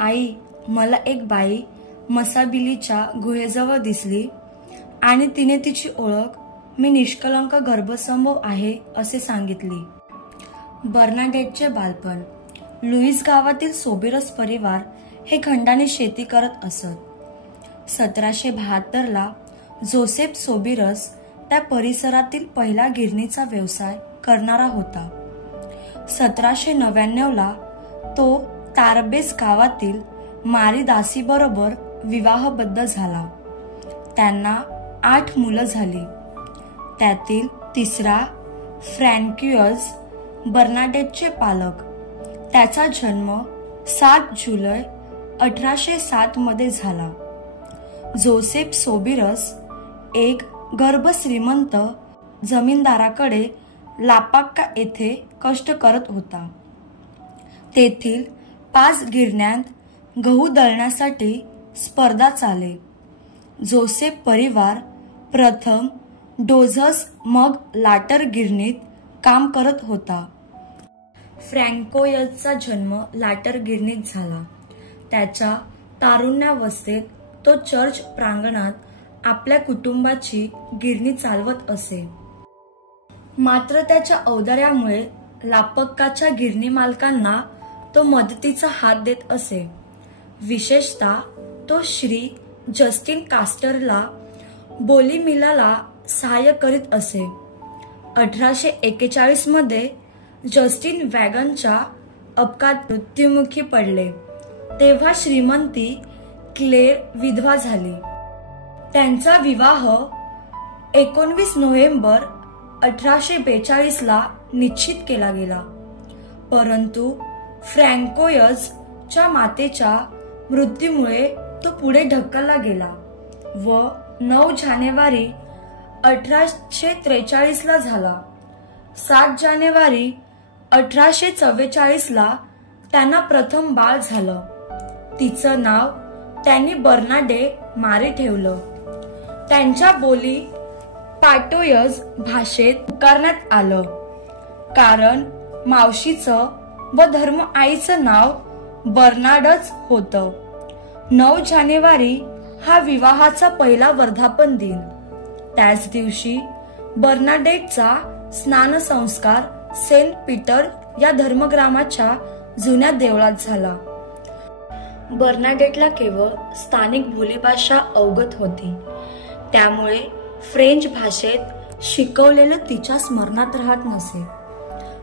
आई, मला एक बाई मसाबिलीच्या गुहेजवळ दिसली आणि तिने तिची ओळख मी निष्कलंक गर्भसंभव आहे असे सांगितली. बर्नाडेटचे बालपण. लुईस गावातील सोबिरस परिवार हे खंडाने शेती करत असत. 1772 जोसेफ सोबिरस त्या परिसरातील पहिला गिरणीचा व्यवसाय करणारा होता. 1799 तो तारबेस गावातील मारी दासी बरोबर विवाहबद्ध झाला. त्यांना 8 मुलं झाली. त्यातील तिसरा फ्रँक्युअस बर्नाडेटचे पालक. त्याचा जन्म 7 जुलै 1807 मध्ये झाला. जोसेफ सोबिरस एक गर्भश्रीमंत जमीनदाराकडे लापाक्का येथे कष्ट करत होता. तेथील 5 गिरण्यांत गहू दळण्यासाठी स्पर्धा चाले. जोसेफ परिवार प्रथम डोझस मग लाटर गिरणीत काम करत होता. फ्रँकोयसचा जन्म लाटर गिरणीत झाला. त्याच्या तारुण्यावस्थेत तो चर्च प्रांगणात आपल्या कुटुंबाची गिरणी चालवत असे. मात्र त्याच्या औदार्यामुळे लापक्काच्या गिरणी मालकांना तो मदतीचा हात देत असे. विशेषतः तो श्री जस्टिन कास्टरला बोली मिलाला सहाय्य करीत असे. 1841 मध्ये जस्टिन वॅगनच्या अपघातात मृत्युमुखी पडले तेव्हा श्रीमंती क्लेर विधवा झाली. त्यांचा विवाह 19 नोव्हेंबर 1842 निश्चित केला गेला. परंतु फ्रँकोयसच्या मातेच्या मृत्यूमुळे तो पुढे ढकलला गेला व 9 जानेवारी 1843 झाला. 7 जानेवारी 1844 त्यांना प्रथम बाळ झालं. तिचं नाव त्यांनी बर्नाडे मारी ठेवलं. त्यांच्या बोली पाटोयस भाषेत पुकारण्यात आलं कारण मावशीचं व धर्म आईचं नाव बर्नाडच होतं. 9 जानेवारी हा विवाहाचा पहिला वर्धापन दिन. त्याच दिवशी बर्नाडेटचा स्नानसंस्कार सेंट पीटर या धर्मग्रामाच्या जुन्या देवळात झाला. बर्नाडेटला केवळ स्थानिक बोलीभाषा अवगत होती. त्यामुळे फ्रेंच भाषेत शिकवलेलं तिच्या स्मरणात राहत नसे.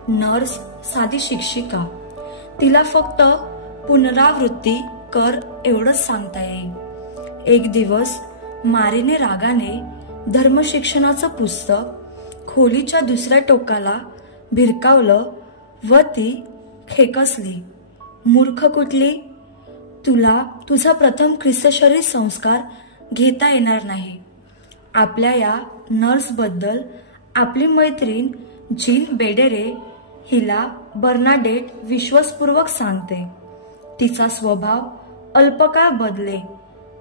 नर्स साधी शिक्षिका. तिला फक्त पुनरावृत्ती कर एवढंच सांगता येईल. एक दिवस मारीने रागाने धर्मशिक्षणाचं पुस्तक खोलीच्या दुसऱ्या टोकाला भिरकावलं व ती खेकसली. मूर्ख कुठली, तुला तुझा प्रथम ख्रिस्तशरीर संस्कार घेता येणार नाही. आपल्या या नर्सबद्दल आपली मैत्रीण जीन बेडेरे हिला बर्नाडेट विश्वासपूर्वक सांगते. तिचा स्वभाव अल्पकाळ बदले.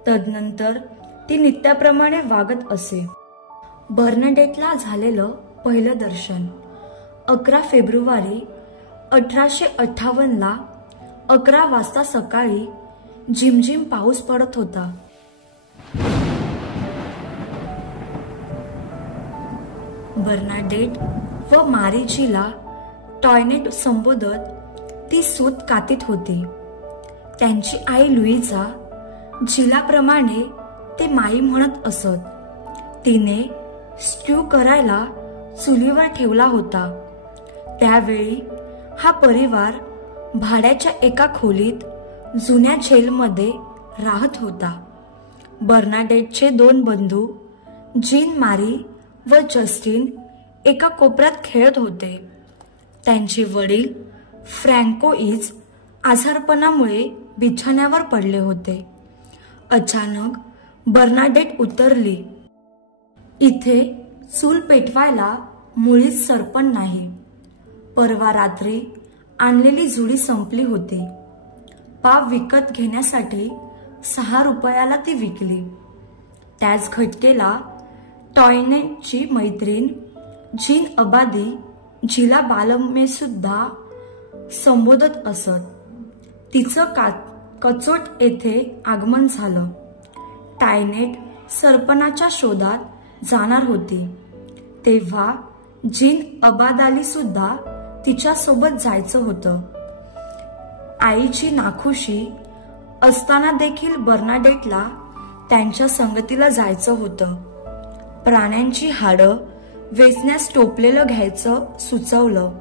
तदनंतर ती नित्याप्रमाणे वागत असे. बर्नाडेटला झालेलं पहिलं दर्शन 11 फेब्रुवारी 1858 11 वाजता सकाळी. झिमझिम पाऊस पडत होता. बर्नाडेट व मारीजीला टॉयनेट संबोधत ती सूत कातीत होती. त्यांची आई लुईजा, जिलाप्रमाणे ते माई म्हणत असत, तिने स्ट्यू करायला चुलीवर ठेवला होता. त्यावेळी हा परिवार भाड्याच्या एका खोलीत जुन्या जेलमध्ये राहत होता. बर्नाडेटचे 2 बंधू जीन मारी व जस्टिन एका कोपऱ्यात खेळत होते. त्यांचे वडील फ्रँकोइस आजारपणामुळे बिछाण्यावर पडले होते. अचानक बर्नाडेट उतरली. इथे चूल पेटवायला मुळीच सरपण नाही. परवा रात्री आणलेली जुडी संपली होती. पाव विकत घेण्यासाठी 6 रुपयाला ती विकली. त्याच घटकेला टॉयनेटची मैत्रीण जीन अबादी, जिला बालमे सुद्धा संबोधत असत, तिचं कचोट येथे आगमन झालं. टायनेट सरपणाच्या शोधात जाणार होती तेव्हा जीन अबादाली सुद्धा तिच्या सोबत जायचं होतं. आईची नाखुशी असताना देखील बर्नाडेटला त्यांच्या संगतीला जायचं होतं. प्राण्यांची हाडं वेचण्यास टोपलेलं घ्यायचं सुचवलं.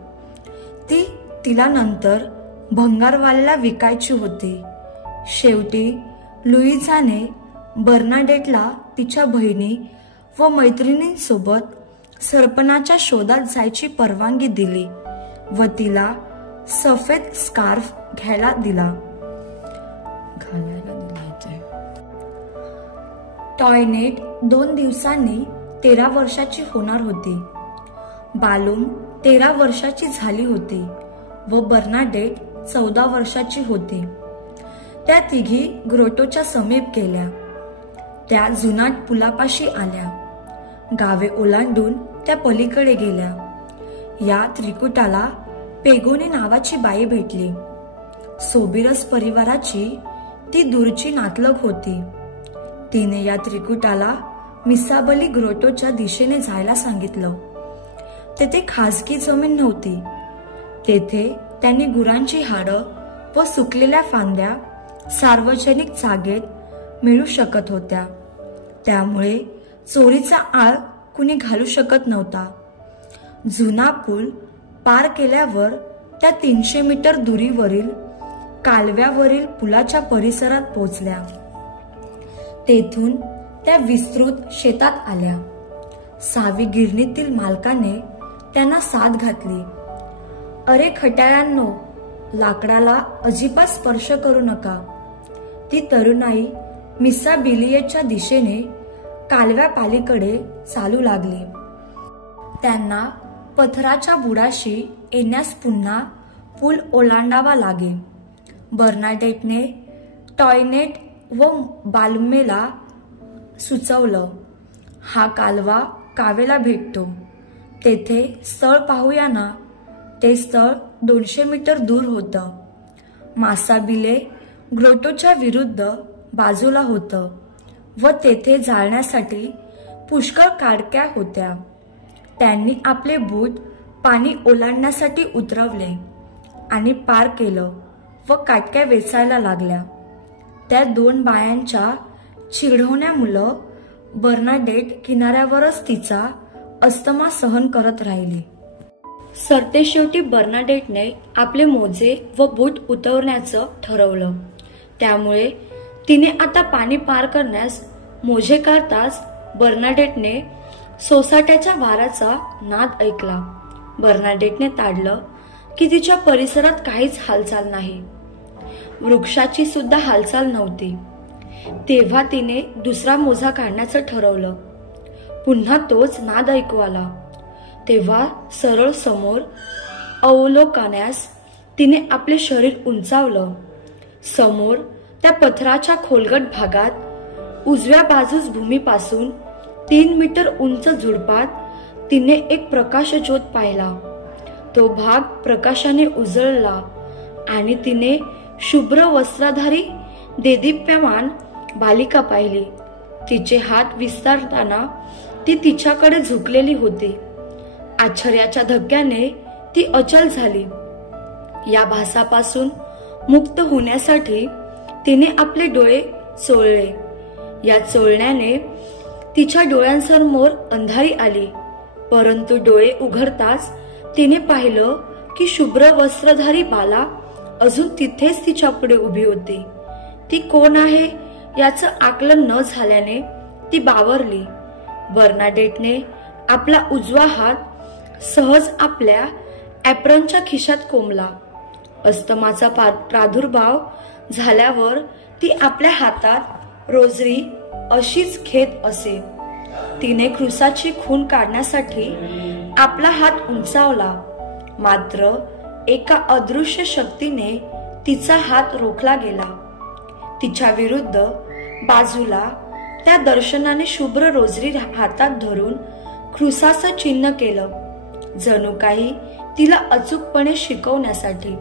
ती तिला नंतर भंगारवाल्याला विकायची होती. शेवटी लुईजाने बर्नाडेटला तिच्या बहिणी व मैत्रिणींसोबत सरपणाच्या शोधात जायची परवानगी दिली व तिला सफेद स्कार्फ घालायला दिला. टॉयनेट 2 दिवसांनी 13 वर्षाची होणार होती. बालूम 13 वर्षाची झाली होती व बर्नाडेट 14 वर्षाची होती. त्या तिघी ग्रोटोच्या समीप गेल्या. त्या जुनाट पुलापाशी आल्या. गावे ओलांडून त्या पलीकडे गेल्या. या त्रिकुटाला पेगोने नावाची बाई भेटली. सोबिरस परिवाराची ती दूरची नातलग होती. तिने या त्रिकुटाला मिसाबली ग्रोटोच्या दिशेने जायला सांगितलं. तेथे खाजगी जमीन नव्हती. तेथे त्यांनी गुरांची हाडं व सुकलेल्या फांद्या सार्वजनिक जागेत मिळू शकत होत्या. त्यामुळे चोरीचा आळ कुणी घालू शकत नव्हता. जुना पूल पार केल्यावर त्या 300 मीटर दुरीवरील कालव्यावरील पुलाच्या परिसरात पोहोचल्या. तेथून त्या विस्तृत शेतात आल्या. सावी गिरणीतील मालकाने त्यांना साथ घातली. अरे खट्याळांनो, लाकडाला अजिबात स्पर्श करू नका. ती तरुणाई मिसाबिलियेच्या दिशेने कालव्यापालीकडे चालू लागली. त्यांना पथराच्या बुडाशी येण्यास पुन्हा पूल ओलांडावा लागे. बर्नाडेटने टॉयनेट व बालुमेला सुचवलं, हा कालवा कावेला भेटतो. तेथे स्थळ पाहूया ना. ते स्थळ 200 मीटर दूर होतं. मासाबिले ग्रोटोच्या विरुद्ध बाजूला होतं व तेथे जाळण्यासाठी पुष्कळ काडक्या होत्या. त्यांनी आपले बूट पाणी ओलांडण्यासाठी उतरवले आणि पार केलं व काटक्या वेचायला लागल्या. त्या 2 बायांच्या चिरढवण्यामुळं बर्नाडेट किनाऱ्यावरच तिचा अस्थमा सहन करत राहिली. सरतेशेवटी बर्नाडेटने आपले मोजे व बूट उतरवण्याचं ठरवलं. त्यामुळे तिने आता पाणी पार करण्यास मोजे काढताच बर्नाडेटने सोसाट्याच्या वाऱ्याचा नाद ऐकला. बर्नाडेटने ताडलं की तिच्या परिसरात काहीच हालचाल नाही. वृक्षाची सुद्धा हालचाल नव्हती. तेव्हा तिने दुसरा मोजा काढण्याचं ठरवलं. पुन्हा तोच नाद ऐकू आला. तेव्हा सरळ समोर अवलोकनास तिने आपले शरीर उंचावलं. समोर त्या पथराच्या खोलगट भागात उजव्या बाजूस भूमीपासून 3 मीटर उंच झुडपात तिने एक प्रकाशज्योत पाहिला. तो भाग प्रकाशाने उजळला आणि तिने शुभ्र वस्त्रधारी देदीप्यमान बालिका पाहिली. तिचे हात विस्तारताना ती तिच्याकडे झुकलेली होती. आश्चर्याच्या धक्क्याने ती अचल झाली. या भासापासून मुक्त होण्यासाठी तिने आपले डोळे चोळले. या चोळण्याने तिच्या डोळ्यांसमोर अंधारी आली. परंतु डोळे उघडताच तिने पाहिलं की शुभ्र वस्त्रधारी बाला अजून तिथेच तिच्या पुढे उभी होती. ती कोण आहे याचं आकलन न झाल्याने ती बावरली. बर्नाडेटने आपला उजवा हात सहज आपल्या ॲप्रनच्या खिशात कोंबला. अस्थमाचा प्रादुर्भाव झाल्यावर ती आपल्या हातात रोजरी अशीच घेत असे. तिने क्रुसाची खून काढण्यासाठी आपला हात उंचावला. मात्र एका अदृश्य शक्तीने तिचा हात रोखला गेला. तिच्या विरुद्ध बाजूला त्या दर्शनाने शुभ्र रोजरी हातात धरून क्रुसाचं चिन्ह केलं, जणू काही तिला अचूकपणे शिकवण्यासाठी.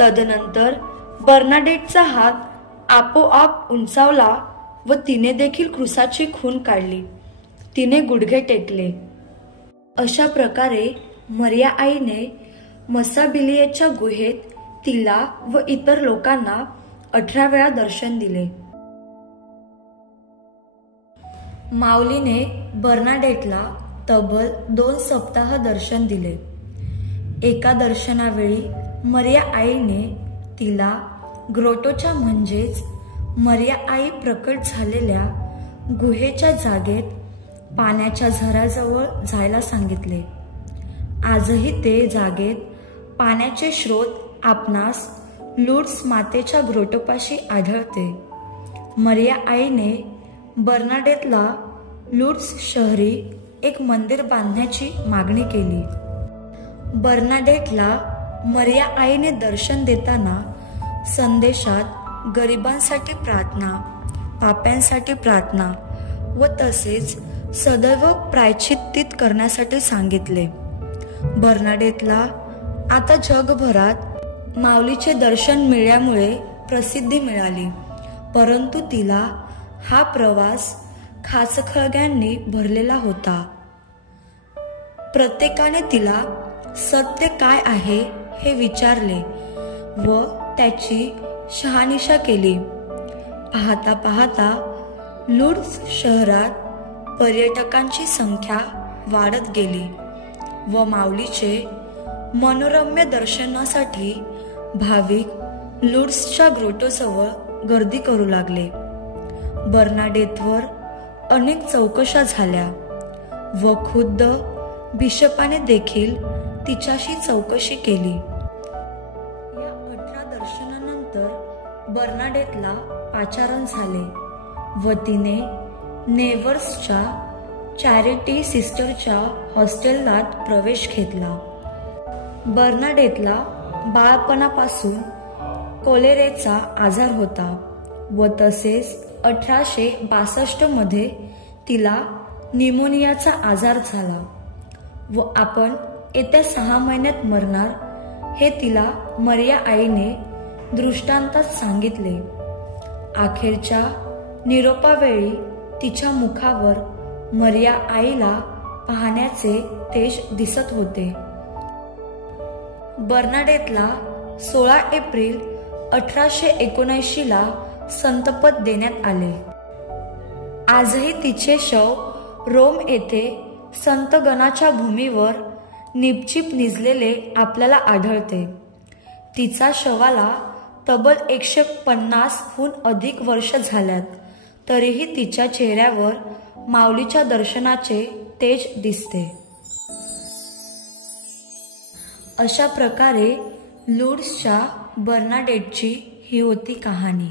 तदनंतर बर्नाडेटचा हात आपोआप उंचावला व तिने देखील क्रूसाची खून काढली. तिने गुडघे टेकले. अशा प्रकारे मरिया आईने मसाबिलियाच्या गुहेत तिला व इतर लोकांना 18 वेळा दर्शन दिले. माऊलीने बर्नाडेटला तब्बल 2 सप्ताह दर्शन दिले. एका दर्शनावेळी मरिया आईने तिला ग्रोटोच्या म्हणजेच मरिया आई प्रकट झालेल्या गुहेच्या जागेत पाण्याच्या झऱ्याजवळ जायला सांगितले. आजही ते जागेत पाण्याचे स्रोत आपणास लूड्स मातेच्या ग्रोटोपाशी आढळते. मरिया आईने बर्नाडेटला लूड्स शहरी एक मंदिर बांधण्याची मागणी केली. बर्नाडेटला मरिया आईने दर्शन देताना संदेशात गरिबांसाठी प्रार्थना, पाप्यांसाठी प्रार्थना व तसेच सदैव प्रायश्चित्त करण्यासाठी सांगितले. बर्नाडेटला आता जगभरात माऊलीचे दर्शन मिळाल्यामुळे प्रसिद्धी मिळाली, परंतु तिला हा प्रवास खाचखळग्यांनी भरलेला होता. प्रत्येकाने तिला सत्य काय आहे हे विचारले व त्याची शहानिशा केली. पाहता पाहता लूड्स शहरात पर्यटकांची संख्या वाढत गेली व माऊलीचे मनोरम्य दर्शनासाठी भाविक लूड्सच्या ग्रोटोजवळ गर्दी करू लागले. बर्नाडेटवर अनेक चौकशा झाल्या व खुद्द बिशपाने देखील तिच्याशी चौकशी केली. या 18 दर्शनानंतर बर्नाडेटला पाचारण झाले व तिने नेवर्सच्या चॅरिटी सिस्टरच्या हॉस्टेलात प्रवेश घेतला. बर्नाडेटला बाळपणापासून कोलेरेचा आजार होता व तसेच 1862 मध्ये तिला न्यूमोनियाचा आजार झाला व आपण येत्या 6 महिन्यात मरणार हे तिला मरिया आईने दृष्टांतात सांगितले. अखेरच्या निरोपावेळी तिच्या मुखावर मरिया आईला पाहण्याचे तेज दिसत होते. बर्नाडेटला 16 एप्रिल 1879 ला संतपद देण्यात आले. आजही तिचे शव रोम येथे संतगणाच्या भूमीवर निपचिप निजलेले आपल्याला आढळते. तिचा शवाला तब्बल 150हून अधिक वर्ष झाल्यात, तरीही तिच्या चेहऱ्यावर माऊलीच्या दर्शनाचे तेज दिसते. अशा प्रकारे लूड्सच्या बर्नाडेटची ही होती कहाणी.